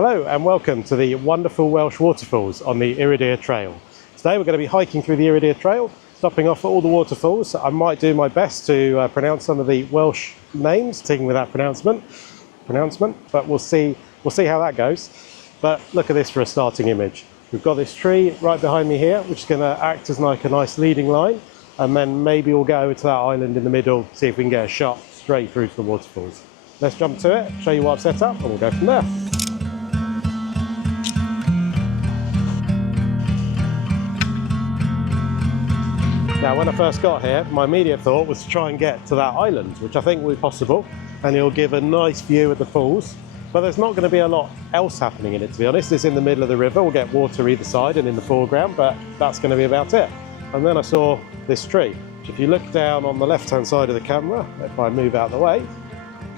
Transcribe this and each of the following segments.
Hello and welcome to the wonderful Welsh waterfalls on the Elidir trail. Today we're going to be hiking through the Elidir trail, stopping off at all the waterfalls. I might do my best to pronounce some of the Welsh names, sticking with that pronouncement, but we'll see how that goes. But look at this for a starting image. We've got this tree right behind me here, which is going to act as like a nice leading line, and then maybe we'll go over to that island in the middle, see if we can get a shot straight through to the waterfalls. Let's jump to it, show you what I've set up, and we'll go from there. Now, when I first got here, my immediate thought was to try and get to that island, which I think will be possible, and it'll give a nice view of the falls. But there's not going to be a lot else happening in it, to be honest. It's in the middle of the river. We'll get water either side and in the foreground, but that's going to be about it. And then I saw this tree, which if you look down on the left-hand side of the camera, if I move out of the way,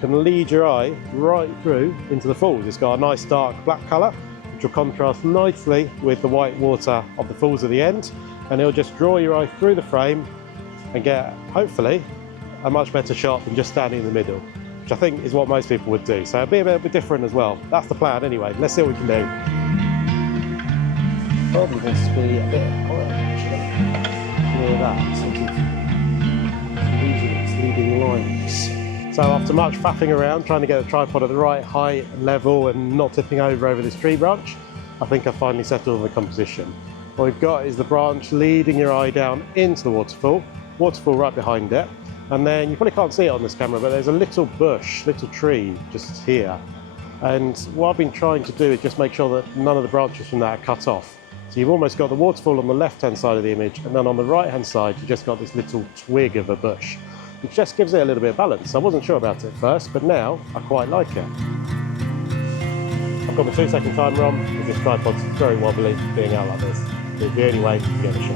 can lead your eye right through into the falls. It's got a nice dark black colour, which will contrast nicely with the white water of the falls at the end. And it'll just draw your eye through the frame and get, hopefully, a much better shot than just standing in the middle, which I think is what most people would do. So it'll be a bit different as well. That's the plan anyway. Let's see what we can do. Probably needs to be a bit higher, actually. Near that, sort of losing its leading lines. So after much faffing around, trying to get the tripod at the right height and level and not tipping over this tree branch, I think I've finally settled on the composition. What we've got is the branch leading your eye down into the waterfall right behind it, and then you probably can't see it on this camera, but there's a little bush, little tree just here. And what I've been trying to do is just make sure that none of the branches from that are cut off. So you've almost got the waterfall on the left-hand side of the image, and then on the right-hand side you've just got this little twig of a bush, which just gives it a little bit of balance. I wasn't sure about it at first, but now I quite like it. I've got my 2-second timer on, because this tripod's very wobbly being out like this. It's the only way to get a shot.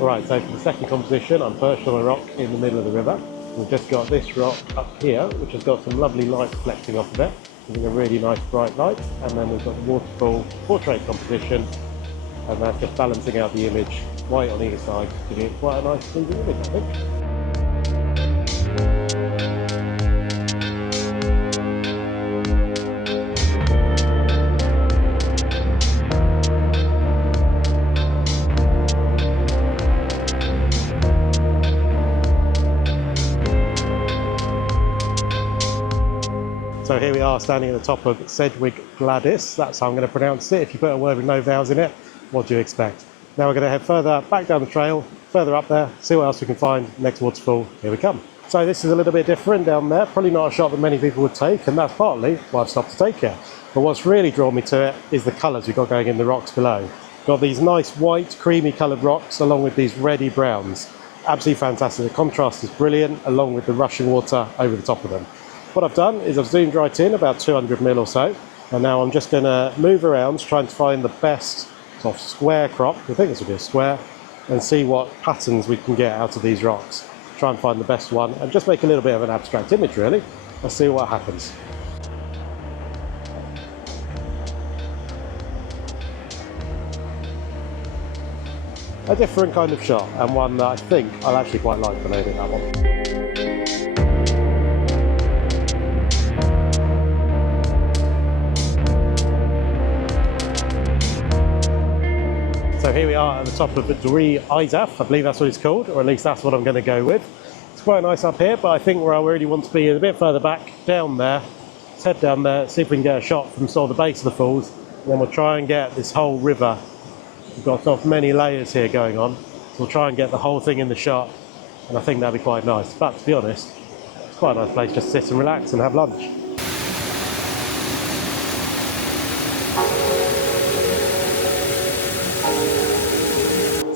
Alright, so for the second composition, I'm perched on a rock in the middle of the river. We've just got this rock up here, which has got some lovely light reflecting off of it, giving a really nice bright light. And then we've got the waterfall portrait composition, and that's just balancing out the image, white on either side, giving it quite a nice pleasing image, I think. So here we are standing at the top of Sedgwick Gladys. That's how I'm going to pronounce it. If you put a word with no vowels in it, what do you expect? Now we're going to head further back down the trail, further up there, see what else we can find. Next waterfall, here we come. So this is a little bit different down there. Probably not a shot that many people would take, and that's partly why I've stopped to take it. But what's really drawn me to it is the colours we've got going in the rocks below. Got these nice white, creamy coloured rocks along with these reddy browns. Absolutely fantastic. The contrast is brilliant, along with the rushing water over the top of them. What I've done is I've zoomed right in, about 200 mil or so, and now I'm just going to move around trying to find the best sort of square crop, I think this will be a square, and see what patterns we can get out of these rocks. Try and find the best one and just make a little bit of an abstract image really. Let's see what happens. A different kind of shot, and one that I think I'll actually quite like when I do that one. So here we are at the top of the Dri Isaf, I believe that's what it's called, or at least that's what I'm going to go with. It's quite nice up here, but I think where I really want to be is a bit further back, down there. Let's head down there, see if we can get a shot from sort of the base of the falls, and then we'll try and get this whole river. We've got sort of many layers here going on, so we'll try and get the whole thing in the shot, and I think that'd be quite nice. But to be honest, it's quite a nice place just to sit and relax and have lunch.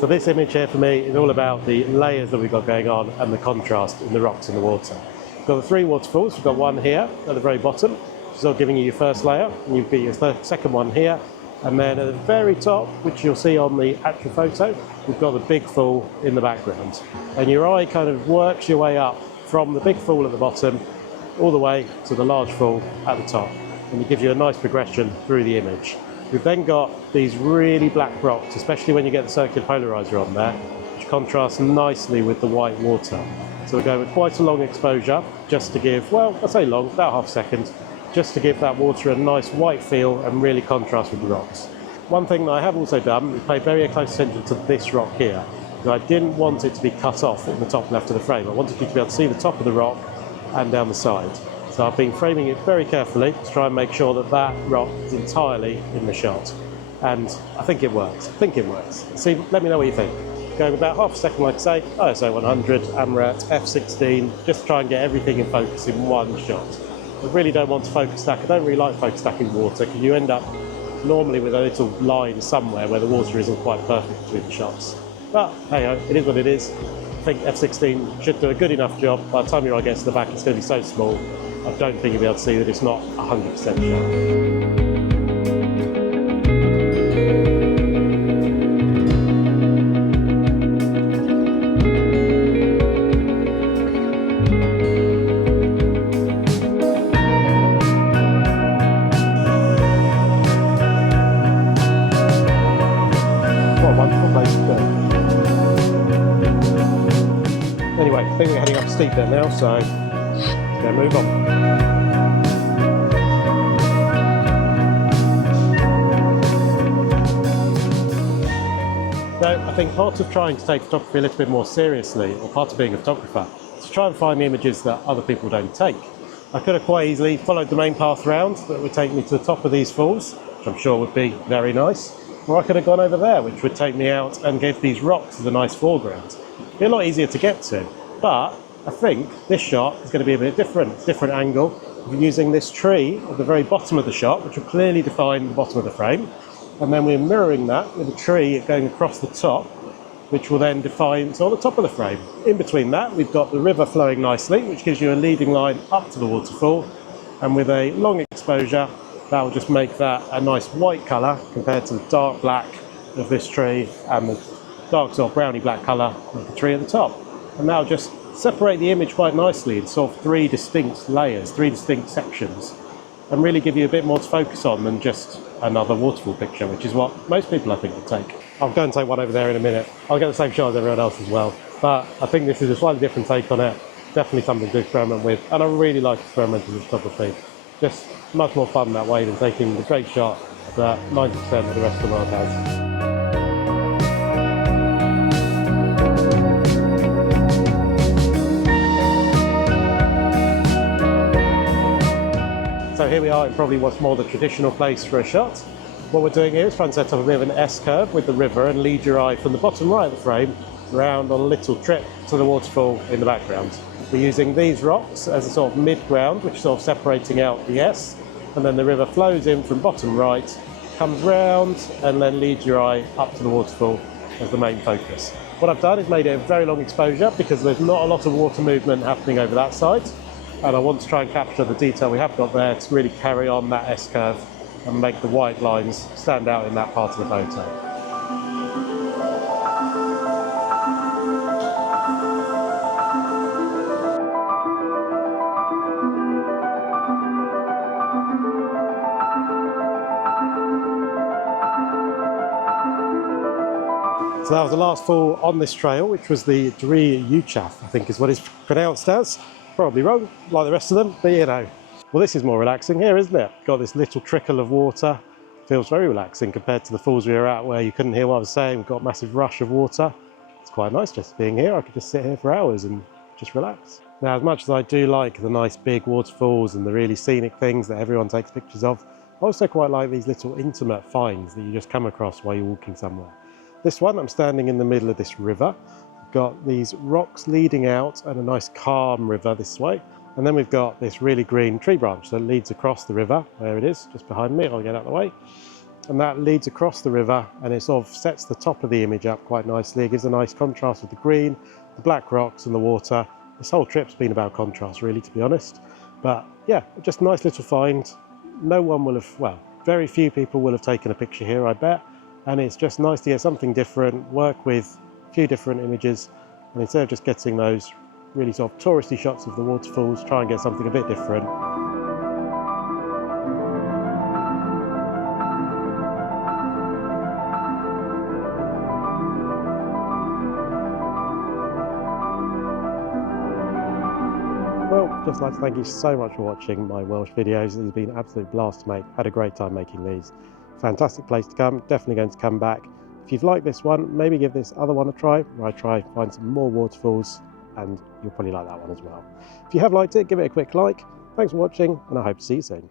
So this image here for me is all about the layers that we've got going on and the contrast in the rocks and the water. We've got the 3 waterfalls. We've got one here at the very bottom, which is all giving you your first layer, and you've got your second one here, and then at the very top, which you'll see on the actual photo, we've got the big fall in the background. And your eye kind of works your way up from the big fall at the bottom all the way to the large fall at the top, and it gives you a nice progression through the image. We've then got these really black rocks, especially when you get the circular polariser on there, which contrasts nicely with the white water. So we're going with quite a long exposure, just to give, well, I say long, about half a second, just to give that water a nice white feel and really contrast with the rocks. One thing that I have also done is pay very close attention to this rock here. I didn't want it to be cut off in the top left of the frame. I wanted you to be able to see the top of the rock and down the side. So I've been framing it very carefully to try and make sure that that rock is entirely in the shot. And I think it works. See, let me know what you think. Going about half a second, like I say, ISO 100, AMRAT, f16, just to try and get everything in focus in one shot. I really don't want to focus stack. I don't really like focus stacking water because you end up normally with a little line somewhere where the water isn't quite perfect between the shots. But hey ho, it is what it is. I think f16 should do a good enough job. By the time your eye gets to the back, it's going to be so small, I don't think you'll be able to see that it's not 100% sharp. Anyway, I think we're heading up a steep bit now, so let's go move on. So I think part of trying to take photography a little bit more seriously, or part of being a photographer, is to try and find the images that other people don't take. I could have quite easily followed the main path round that would take me to the top of these falls, which I'm sure would be very nice, or I could have gone over there, which would take me out and give these rocks a nice foreground. It'd be a lot easier to get to, but I think this shot is going to be a bit different angle. We're using this tree at the very bottom of the shot, which will clearly define the bottom of the frame, and then we're mirroring that with a tree going across the top, which will then define so on the top of the frame. In between that, we've got the river flowing nicely, which gives you a leading line up to the waterfall, and with a long exposure, that will just make that a nice white colour compared to the dark black of this tree and the dark sort of browny black colour of the tree at the top. And that'll just separate the image quite nicely in sort of three distinct layers, three distinct sections, and really give you a bit more to focus on than just another waterfall picture, which is what most people I think would take. I'll go and take one over there in a minute. I'll get the same shot as everyone else as well, but I think this is a slightly different take on it. Definitely something to experiment with, and I really like experimenting with photography. Just much more fun that way than taking the great shot that 90% of the rest of the world has. So here we are in probably what's more the traditional place for a shot. What we're doing here is trying to set up a bit of an S-curve with the river and lead your eye from the bottom right of the frame round on a little trip to the waterfall in the background. We're using these rocks as a sort of mid-ground, which is sort of separating out the S, and then the river flows in from bottom right, comes round, and then leads your eye up to the waterfall as the main focus. What I've done is made it a very long exposure because there's not a lot of water movement happening over that side, and I want to try and capture the detail we have got there to really carry on that S-curve and make the white lines stand out in that part of the photo. So that was the last fall on this trail, which was the Dri Uchaf, I think is what it's pronounced as. Probably wrong, like the rest of them, but you know. Well, this is more relaxing here, isn't it? Got this little trickle of water. Feels very relaxing compared to the falls we were at where you couldn't hear what I was saying. We've got a massive rush of water. It's quite nice just being here. I could just sit here for hours and just relax. Now, as much as I do like the nice big waterfalls and the really scenic things that everyone takes pictures of, I also quite like these little intimate finds that you just come across while you're walking somewhere. This one, I'm standing in the middle of this river. We've got these rocks leading out and a nice calm river this way. And then we've got this really green tree branch that leads across the river. There it is, just behind me. I'll get out of the way. And that leads across the river and it sort of sets the top of the image up quite nicely. It gives a nice contrast with the green, the black rocks and the water. This whole trip's been about contrast, really, to be honest. But yeah, just a nice little find. No one will have, well, very few people will have taken a picture here, I bet. And it's just nice to get something different, work with a few different images, and instead of just getting those really sort of touristy shots of the waterfalls, try and get something a bit different. just like to thank you so much for watching my Welsh videos. It's been an absolute blast to make. Had a great time making these. Fantastic place to come, definitely going to come back. If you've liked this one, maybe give this other one a try, where I try find some more waterfalls, and you'll probably like that one as well. If you have liked it, give it a quick like. Thanks for watching, and I hope to see you soon.